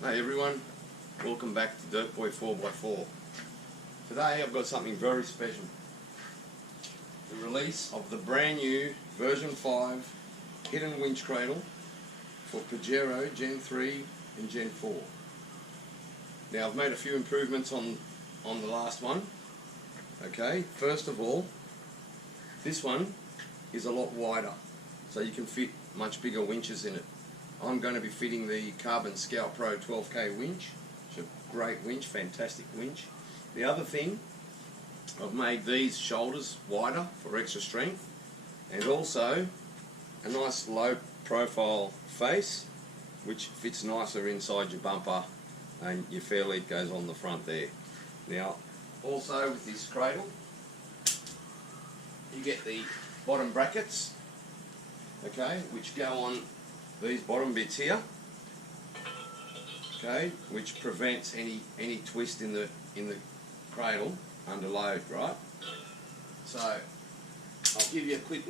Hey everyone, welcome back to Dirt Boy 4x4. Today I've got something very special. The release of the brand new version 5 hidden winch cradle for Pajero Gen 3 and Gen 4. Now I've made a few improvements on the last one. Okay, first of all, this one is a lot wider, so you can fit much bigger winches in it. I'm going to be fitting the Carbon Scout Pro 12K winch. It's a great winch, fantastic winch. The other thing, I've made these shoulders wider for extra strength, and also a nice low profile face which fits nicer inside your bumper, and your fairlead goes on the front there. Now also with this cradle you get the bottom brackets, okay, which go on these bottom bits here, okay, which prevents any twist in the cradle under load, right? So I'll give you a quick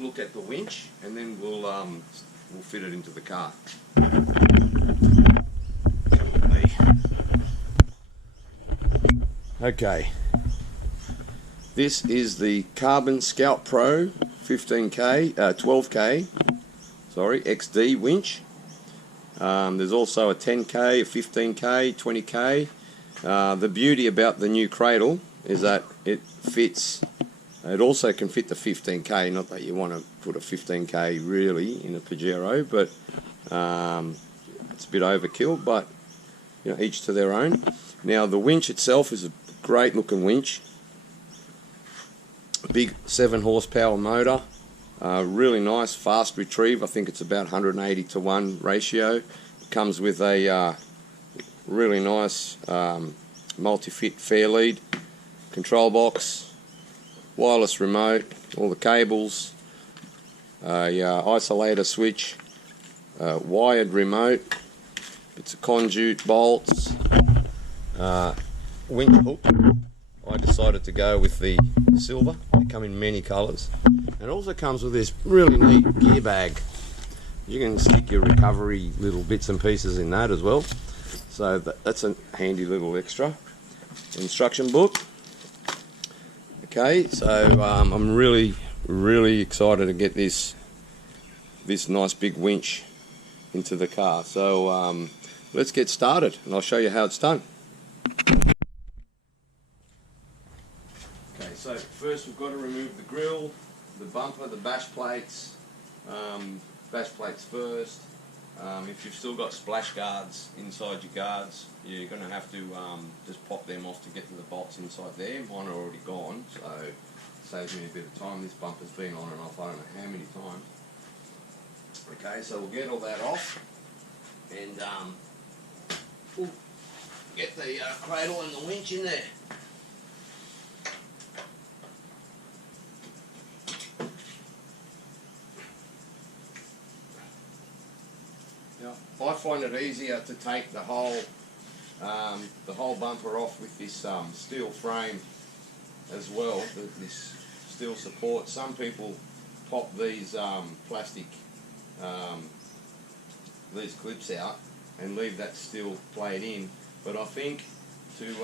look at the winch, and then we'll fit it into the car. Okay, this is the Carbon Scout Pro 12K XD winch. There's also a 10K, a 15K, 20K. The beauty about the new cradle is that it also can fit the 15K, not that you want to put a 15K really in a Pajero, but it's a bit overkill, but you know, each to their own. Now the winch itself is a great looking winch. A big 7 horsepower motor, really nice fast retrieve. I think it's about 180 to 1 ratio. It comes with a really nice multi-fit fairlead control box, wireless remote, all the cables, isolator switch, wired remote, bits of conduit, bolts, winch hook. I decided to go with the silver. They come in many colours. It also comes with this really neat gear bag. You can stick your recovery little bits and pieces in that as well. So that's a handy little extra. Instruction book. Okay, so I'm really excited to get this nice big winch into the car. So let's get started, and I'll show you how it's done. So first we've got to remove the grille, the bumper, the bash plates. Bash plates first. If you've still got splash guards inside your guards, you're going to have to just pop them off to get to the bolts inside there. Mine are already gone, so it saves me a bit of time. This bumper's been on and off I don't know how many times. Okay, so we'll get all that off, and we'll get the cradle and the winch in there. I find it easier to take the whole bumper off with this steel frame as well, this steel support. Some people pop these plastic these clips out and leave that steel plate in, but I think to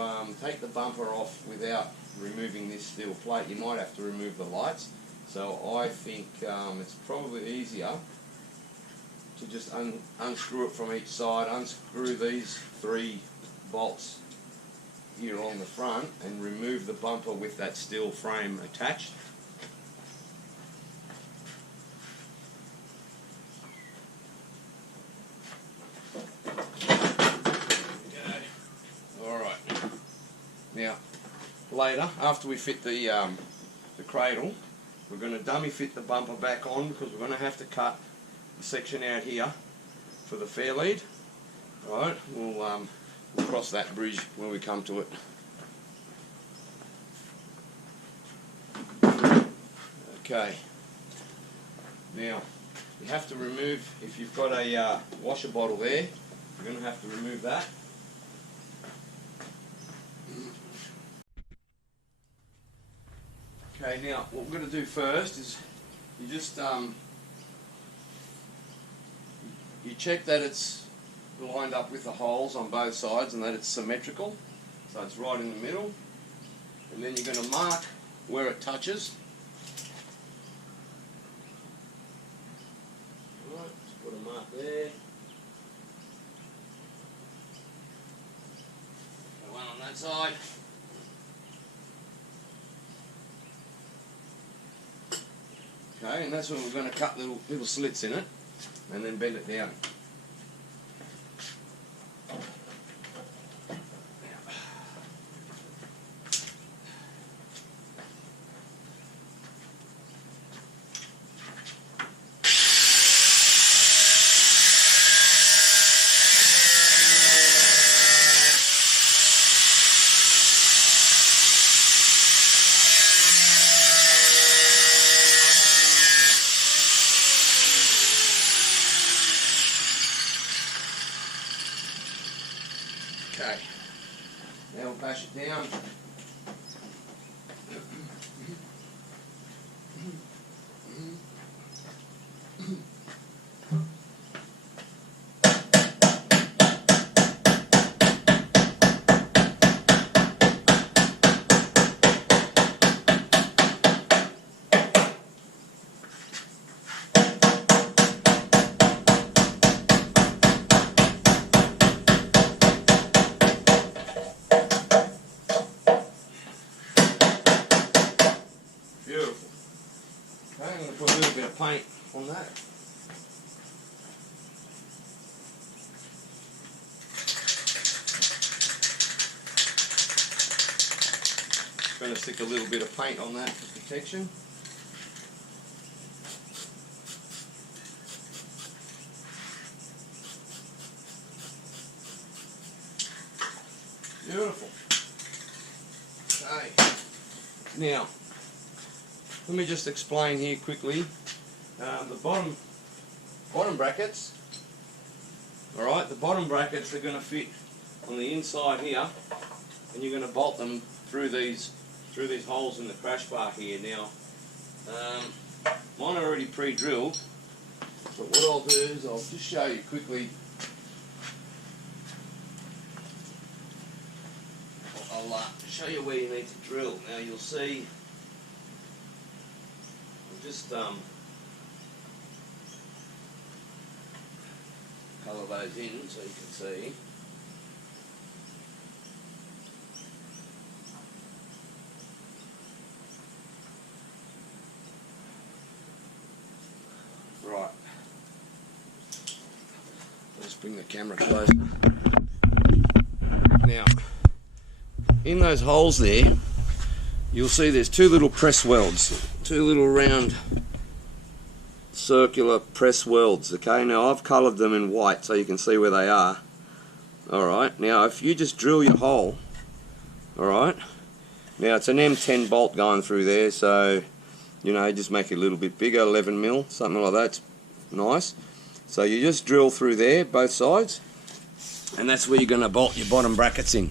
take the bumper off without removing this steel plate, you might have to remove the lights. So I think it's probably easier to just unscrew it from each side, unscrew these 3 bolts here on the front, and remove the bumper with that steel frame attached. Okay. Alright. Now, later, after we fit the cradle, we're going to dummy fit the bumper back on, because we're going to have to cut the section out here for the fairlead. Alright, we'll cross that bridge when we come to it. Okay, now you have to remove, if you've got a washer bottle there, you're going to have to remove that. Okay, now what we're going to do first is you just you check that it's lined up with the holes on both sides and that it's symmetrical, so it's right in the middle. And then you're going to mark where it touches. Right, just put a mark there. One on that side. Okay, and that's where we're going to cut little slits in it and then bend it down. Okay, now we'll bash it down. Beautiful. Okay, I'm going to put a little bit of paint on that. Going to stick a little bit of paint on that for protection. Beautiful. Okay. Now, let me just explain here quickly. The bottom brackets. All right, the bottom brackets are going to fit on the inside here, and you're going to bolt them through these holes in the crash bar here. Now, mine are already pre-drilled, but what I'll do is I'll just show you quickly. I'll show you where you need to drill. Now you'll see. I'll just colour those in so you can see. Right. Let's bring the camera closer. Now, in those holes there, you'll see there's two little press welds, two little round circular press welds. Okay, now I've coloured them in white so you can see where they are. Alright, now if you just drill your hole, alright, now it's an M10 bolt going through there, so you know, just make it a little bit bigger, 11 mil, something like that. It's nice. So you just drill through there, both sides, and that's where you're going to bolt your bottom brackets in.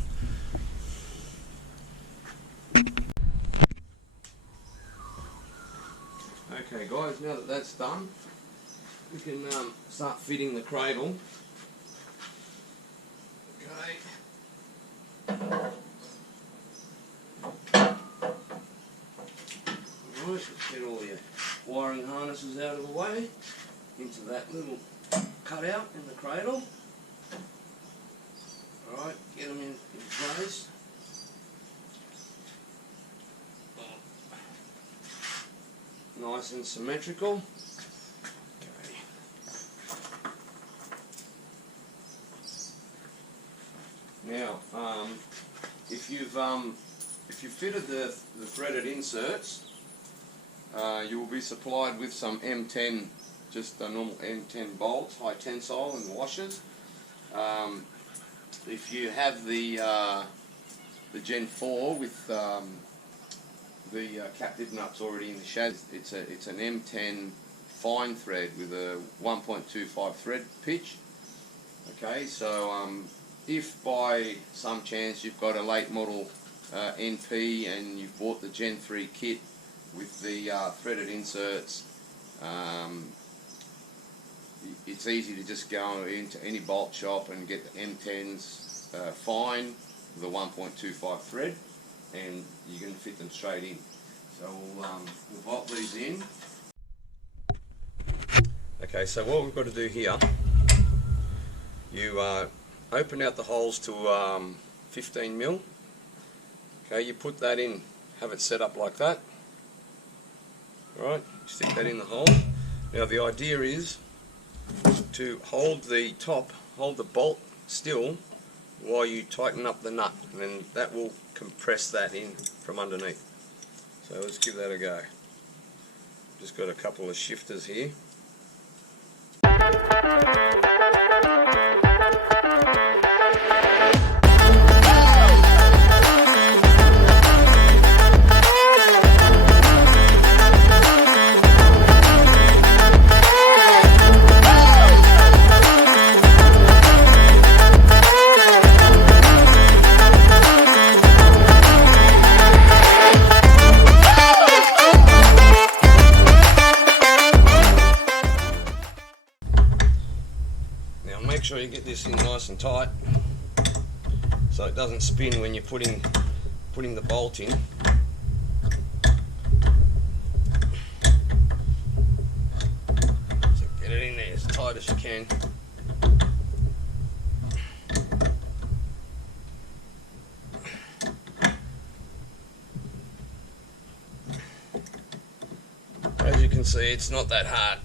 Okay guys, now that that's done, we can start fitting the cradle. Okay. Alright, let's get all your wiring harnesses out of the way into that little cutout in the cradle. Alright, get them in place. Nice and symmetrical. Okay. Now, if you've fitted the threaded inserts, you will be supplied with some M10, just a normal M10 bolts, high tensile and washers. If you have the Gen 4 with the captive nuts already in the shad, it's an M10 fine thread with a 1.25 thread pitch. Okay, so if by some chance you've got a late model NP and you've bought the Gen 3 kit with the threaded inserts, it's easy to just go into any bolt shop and get the M10s fine with a 1.25 thread, and you can fit them straight in. So we'll bolt these in. Okay, so what we've got to do here, you open out the holes to 15 mil. Okay, you put that in, have it set up like that. Right, stick that in the hole. Now the idea is to hold the top, hold the bolt still while you tighten up the nut, and then that will compress that in from underneath. So let's give that a go. Just got a couple of shifters here. Make sure you get this in nice and tight so it doesn't spin when you're putting the bolt in. So get it in there as tight as you can. As you can see, it's not that hard.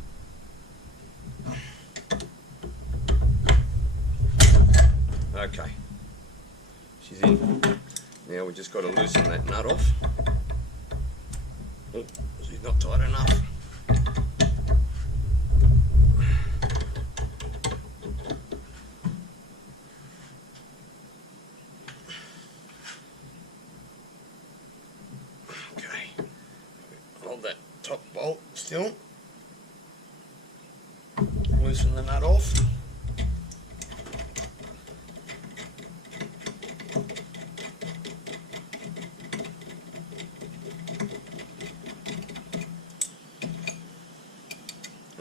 Okay, she's in. Now we just got to loosen that nut off. Oh, she's not tight enough. Okay, hold that top bolt still. Loosen the nut off.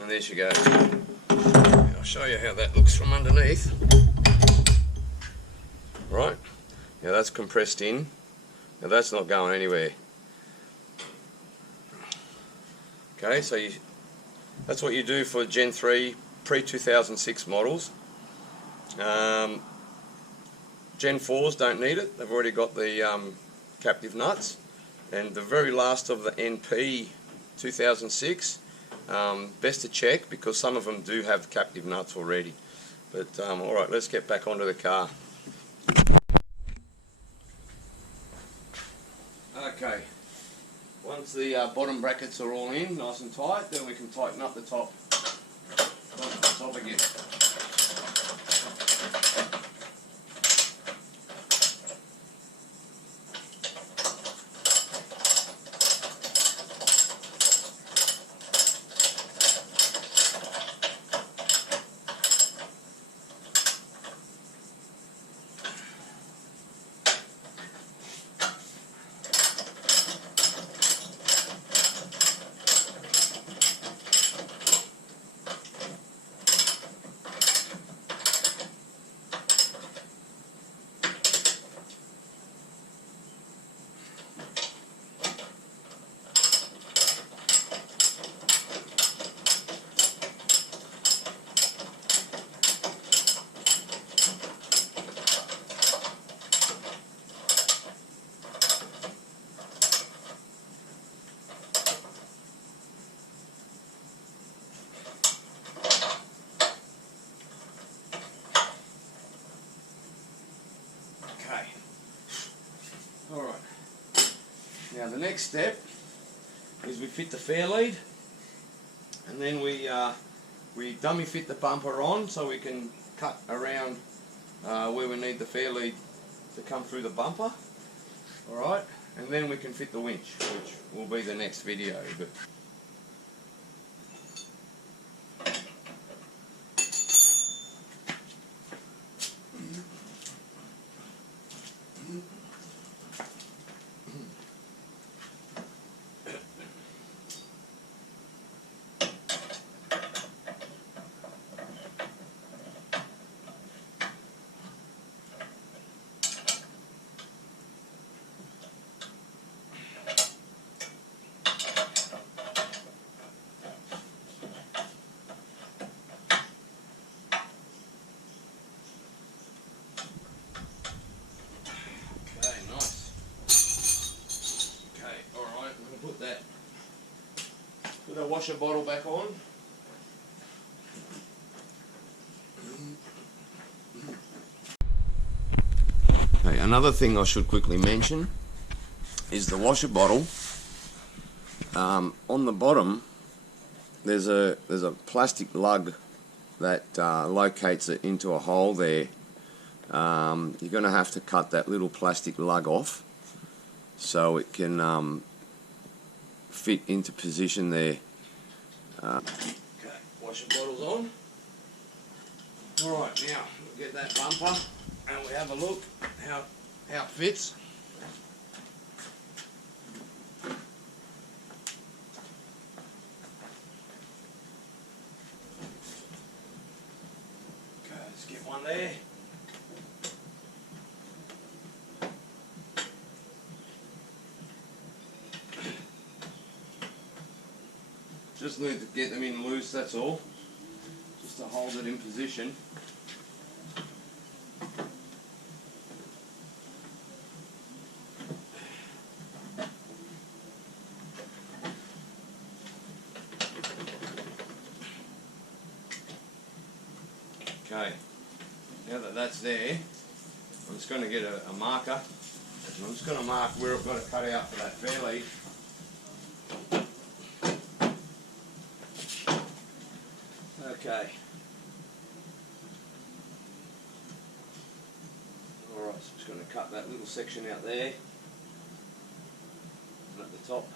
And there she goes. I'll show you how that looks from underneath. Right, now that's compressed in. Now that's not going anywhere. Okay, so that's what you do for Gen 3 pre-2006 models. Gen 4s don't need it. They've already got the captive nuts. And the very last of the NP 2006, best to check because some of them do have captive nuts already. But alright, let's get back onto the car. Okay, once the bottom brackets are all in nice and tight, then we can tighten up the top again. Alright, now the next step is we fit the fairlead, and then we dummy fit the bumper on so we can cut around where we need the fairlead to come through the bumper. Alright, and then we can fit the winch, which will be the next video. But Put the washer bottle back on. Okay, another thing I should quickly mention is the washer bottle. On the bottom, there's a plastic lug that locates it into a hole there. You're going to have to cut that little plastic lug off so it can fit into position there. Okay, washer bottle's on. Alright, now we'll get that bumper and we have a look how it fits. Okay, let's get one there. Just need to get them in loose, that's all. Just to hold it in position. Okay, now that that's there, I'm just going to get a marker. And I'm just going to mark where I've got to cut out for that fairlead. Okay. Alright, so I'm just going to cut that little section out there. And at the top.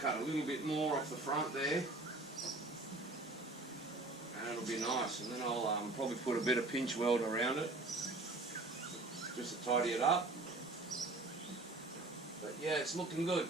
Cut a little bit more off the front there, and it'll be nice. And then I'll probably put a bit of pinch weld around it, just to tidy it up. But yeah, it's looking good.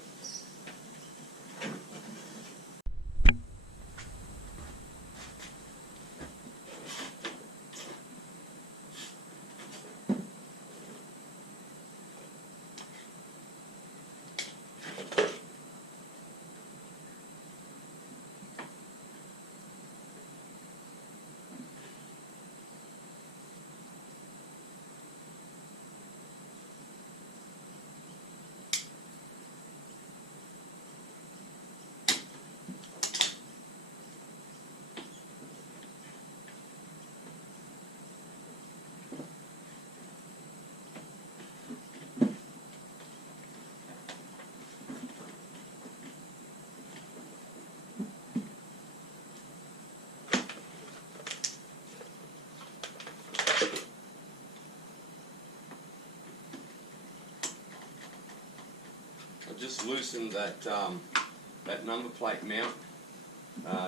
I just loosened that number plate mount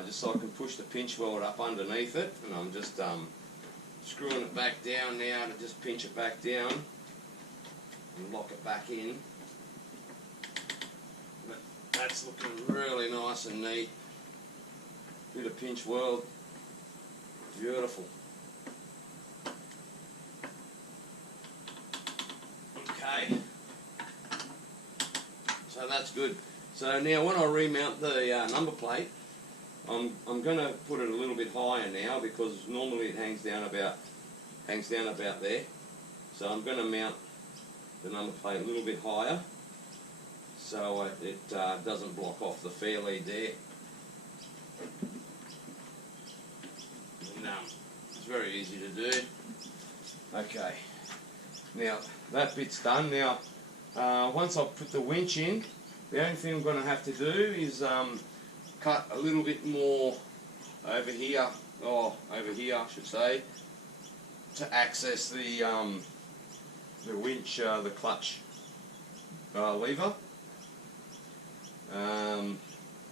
just so I can push the pinch weld up underneath it, and I'm just screwing it back down now to just pinch it back down and lock it back in. But that's looking really nice and neat. Bit of pinch weld, beautiful. Okay. So that's good. So now when I remount the number plate, I'm going to put it a little bit higher now, because normally it hangs down about there. So I'm going to mount the number plate a little bit higher, so it doesn't block off the fairlead there. And, it's very easy to do. Okay. Now that bit's done. Now once I put the winch in, the only thing I'm going to have to do is cut a little bit more over here, I should say, to access the winch, the clutch lever.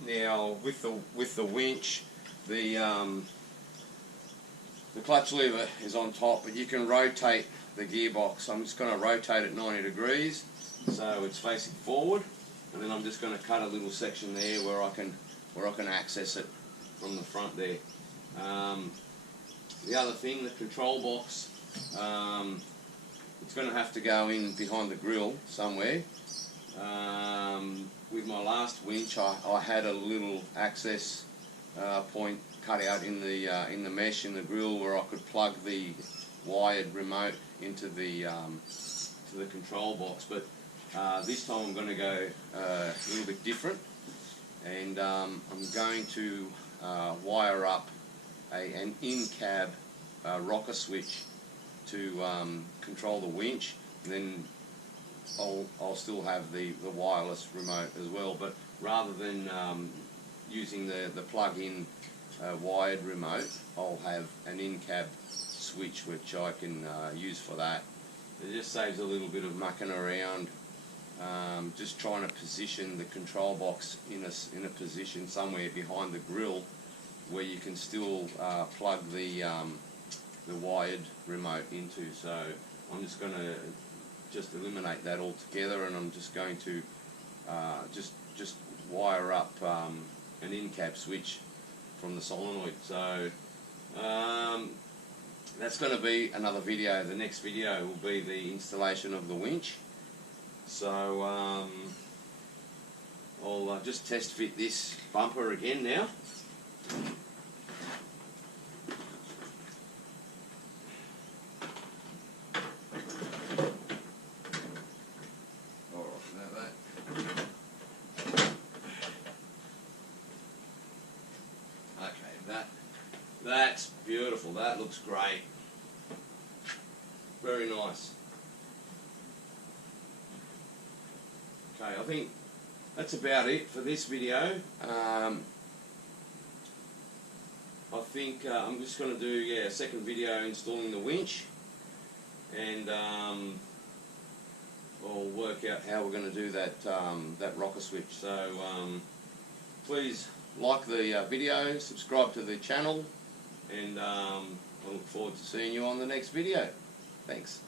Now with the winch, the clutch lever is on top, but you can rotate the gearbox. I'm just going to rotate it 90 degrees so it's facing forward, and then I'm just going to cut a little section there where I can access it from the front there. The other thing, the control box, it's going to have to go in behind the grill somewhere. With my last winch, I had a little access point cut out in the mesh in the grill where I could plug the wired remote into the control box. But this time I'm going to go a little bit different, and I'm going to wire up an in-cab rocker switch to control the winch. And then I'll still have the wireless remote as well, but rather than using the plug-in wired remote, I'll have an in-cab switch which I can use for that. It just saves a little bit of mucking around, just trying to position the control box in a position somewhere behind the grill where you can still plug the wired remote into. So I'm just going to eliminate that altogether, and I'm just going to just wire up an in-cab switch from the solenoid. So that's going to be another video. The next video will be the installation of the winch. So I'll just test fit this bumper again now. That's beautiful. That looks great. Very nice. Okay, I think that's about it for this video. I think I'm just going to do a second video installing the winch, and I'll work out how we're going to do that that rocker switch. So please like the video, subscribe to the channel, and I look forward to seeing you on the next video. Thanks.